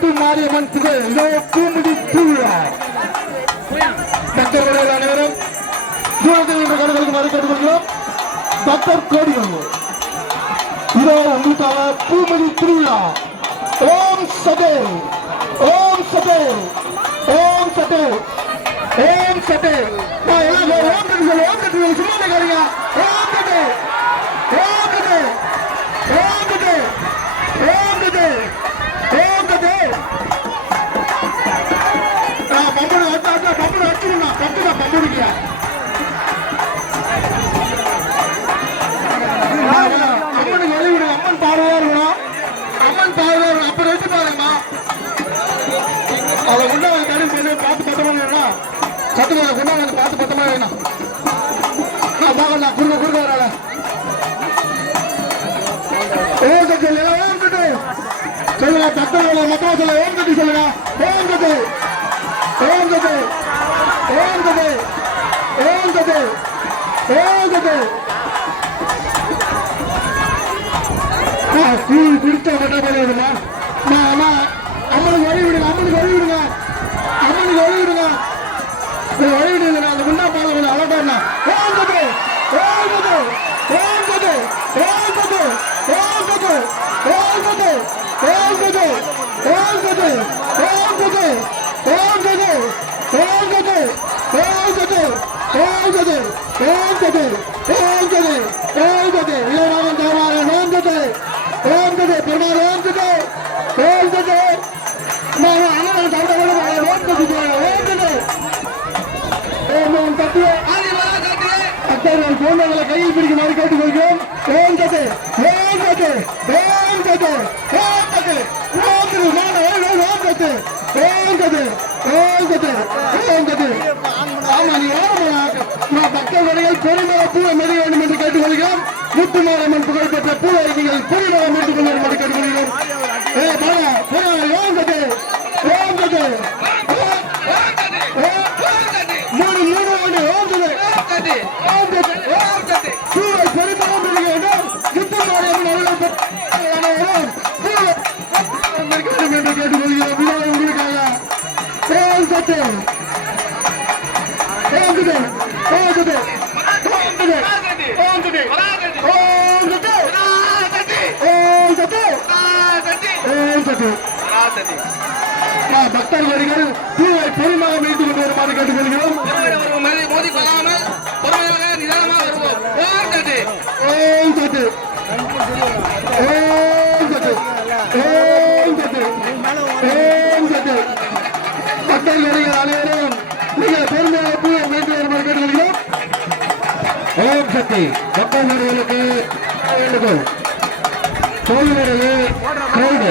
முத்து மாரியம்மன் திருமுடி திருவிழா பக்தர்களுடைய அனைவரும் தூரத்தில் என்ற கடைகளுக்கு மறுக்கொண்டு கொள்கிறோம். பக்தர் கோடி கொள்வோம் இதோ உங்களுக்காக பூமதி திருவிழா. ஓம் சதே. ஓம் சதே. ஓம் சதே. ஓம் சதே. ஓம் கட்டுகள் ஓம் கட்டுகள் சும்மா காரியா ஓம் என்னன்னு பாருங்க அப்படி எடுத்து பாருங்கம்மா அதை உள்ள தடுப்பு பண்ணி பார்த்து பத்தமா வேணா சத்து உள்ள வந்து பார்த்து பத்தமா வேணா நான் பார்க்கலாம் குறுக்க குறுக்க வரால ஓகே ஓர்ந்துட்டு ஓங்கது ஓங்கது ஓங்கது ஓங்கது ஓங்கது ஓங்கது ஓங்கது ஓங்கது ஓங்கது ஓங்கது ஓங்கது ஓங்கது இளையராமன் தேவாலயம் ஓங்கது ஓங்கது பெருமாள் ஓங்கது ஓங்கது நான் அண்ணன் தவிர ஓங்கது ஓங்கது ஓம் தத்துவ அத்தர்கள் போன்றவர்களை கையில் பிடிக்குமாறு கேட்டுக்கொள்கிறோம் வேண்டது வேண்டது ஓந்தது நான் ஓய்வு ஓந்தது வேண்டது வேண்டது வேண்டது ஆமா நீ நான் பக்தவர்கள் பெருமாள் பூவை மெதி வேண்டும் என்று கேட்டுக்கொள்கிறோம். முத்துமாரம்மன் புகழ்பெற்ற பூவை நீங்கள் பெருமாள் மீட்டுக் கொள்ள வேண்டும் என்று கேட்டுக்கொள்கிறோம். ஏ பாலா பொருள் மூணு மூணு ஓந்தது ஓந்தது ஓந்தது பக்தர்கள் பெருமாக மீட்டு கொண்டு வருமாறு கேட்டுக்கொள்கிறோம். மக்கள் நடிகர் அனைவரும் நீங்கள் பெருமையை புரிய வேண்டும் என்று கேட்டுக்கொள்கிறோம் ஓம் சக்தி மக்கள் நடிகர்களுக்கு வேண்டுகோள் கோயிலுடைய கோயில்